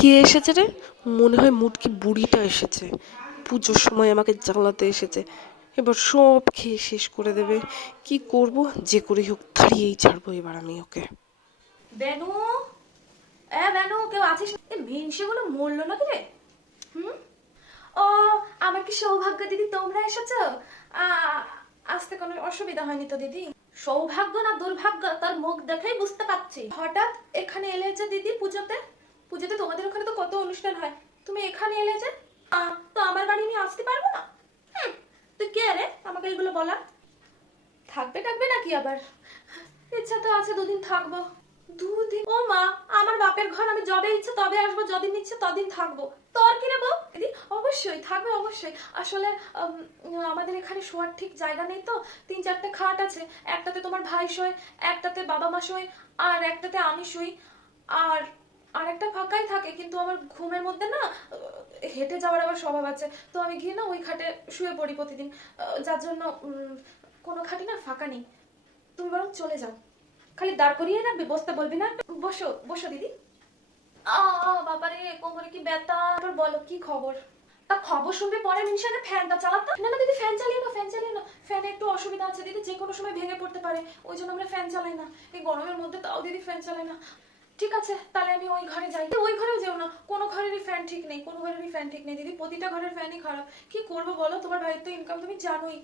কে এসেছে রে? মনে হয় মুটকি বুড়িটা এসেছে। পুজোর সময় আমাকে জ্বালাতে এসেছে। এবার সব খেয়ে শেষ করে দেবে। কি করব, যে করেই হোক তাড়িয়েই ছাড়বো এবার আমি ওকে। বেনু, বেনু, কেউ আছিস? এই মিনসেগুলো মরলো নাকি রে? হুম। ও, আমার কি সৌভাগ্য দিদি, তোমরা এসেছো? আসতে কোনো অসুবিধা হয়নি তো দিদি? সৌভাগ্য না দুর্ভাগ্য তার মুখ দেখেই বুঝতে পারছি। হঠাৎ এখানে এলে যে দিদি পুজোতে? পুজোতে তোমাদের ওখানে তো কত অনুষ্ঠান হয়, তুমি এখানে এলে যে? তো আমার বাড়ি নিয়ে আসতে পারবো না? তুই কে রে আমাকে এগুলো বলা? থাকবে টাকবে নাকি আবার? ইচ্ছা তো আছে দুদিন থাকবো। দুদিন? ও মা, আমার বাপের ঘর, আমি যবে ইচ্ছে তবে আসবো, যদিন ইচ্ছে তদিন থাকবো। তোর কি রে বউ? দিদি অবশ্যই থাকবে, অবশ্যই। আসলে আমাদের এখানে শোয়ার ঠিক জায়গা নেই তো, 3-4টে খাট আছে। একটাতে তোমার ভাই শোয়, একটাতে বাবা মা শোয়, আর একটাতে আমি শুই। আর আর একটা ফাঁকাই থাকে, কিন্তু আমার ঘুমের মধ্যে না হেঁটে যাওয়ার আবার স্বভাব আছে। তো আমি গিয়ে না ওই খাটে শুয়ে পড়ি প্রতিদিন। যার জন্য কোনো খাটই না ফাঁকা নেই। তুমি বরং চলে যাও, খালি দাঁড় করিয়ে রাখবি, বসতে বলবি না। বসো বসো দিদি। বাবারে, কোমরে কি ব্যথা। এবার বলো কি খবর? তা খবর শুনবে পরে, মিনিশাকে ফ্যানটা চালাতো না। না দিদি, ফ্যান চালিয়ে না, ফ্যান চালিয়ে না। ফ্যানে একটু অসুবিধা আছে দিদি, যে কোনো সময় ভেঙে পড়তে পারে, ওই জন্য আমরা ফ্যান চালাই না। এই গরমের মধ্যে তাও দিদি ফ্যান চালাই না। ঠিক আছে, তাহলে আমি ওই ঘরে যাই। ওই ঘরেও যেও না, কোনো ঘরেরই ফ্যান ঠিক নেই, কোনো ঘরেরই ফ্যান ঠিক নেই দিদি, প্রতিটা ঘরের ফ্যানই খারাপ। কি করবো বলো, তোমার বাড়ির তো ইনকাম তুমি জানোই।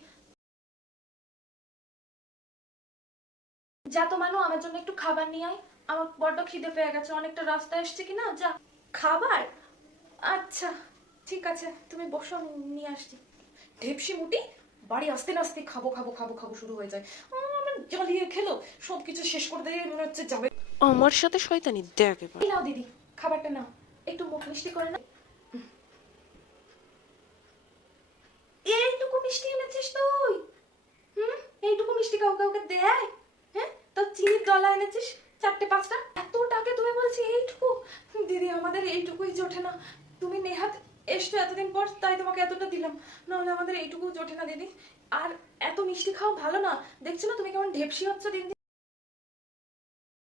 যা তো মানু, আমার জন্য একটু খাবার নিয়ে আয়। আমার বড্ড খিদে পেয়ে গেছে, অনেকটা রাস্তা এসছে কিনা। যা। খাবার? আচ্ছা, ঠিক আছে, তুমি বসো, আমি নিয়ে আসছি। ঢেপসি মুটি, বাড়ি আসতে না আসতে খাবো খাবো খাবো খাবো শুরু হয়ে যায়। আমার জ্বালিয়ে খেলো, সবকিছু শেষ করে দিয়ে মনে হচ্ছে যাবে। আমার সাথে শয়তানি দেখ এবার। এই নাও দিদি, খাবারটা নাও, একটু মুখ মিষ্টি করে না। এইটুকু মিষ্টি এনেছিস তুই? হুম, এইটুকু মিষ্টি কাউকে কাউকে দেয়? হ্যাঁ, তো চিনির ডলা এনেছিস 4-5টা, এত টাকা তুমি বলছি এইটুকু? দিদি আমাদের এইটুকুই জোটে না। তুমি নেহাত এসছো এতদিন পর, তাই তোমাকে এতটা দিলাম, নাহলে আমাদের এইটুকু জোটে না দিদি। আর এত মিষ্টি খাও ভালো না, দেখছো না তুমি কেমন ঢেপসি হচ্ছে দিন দিন।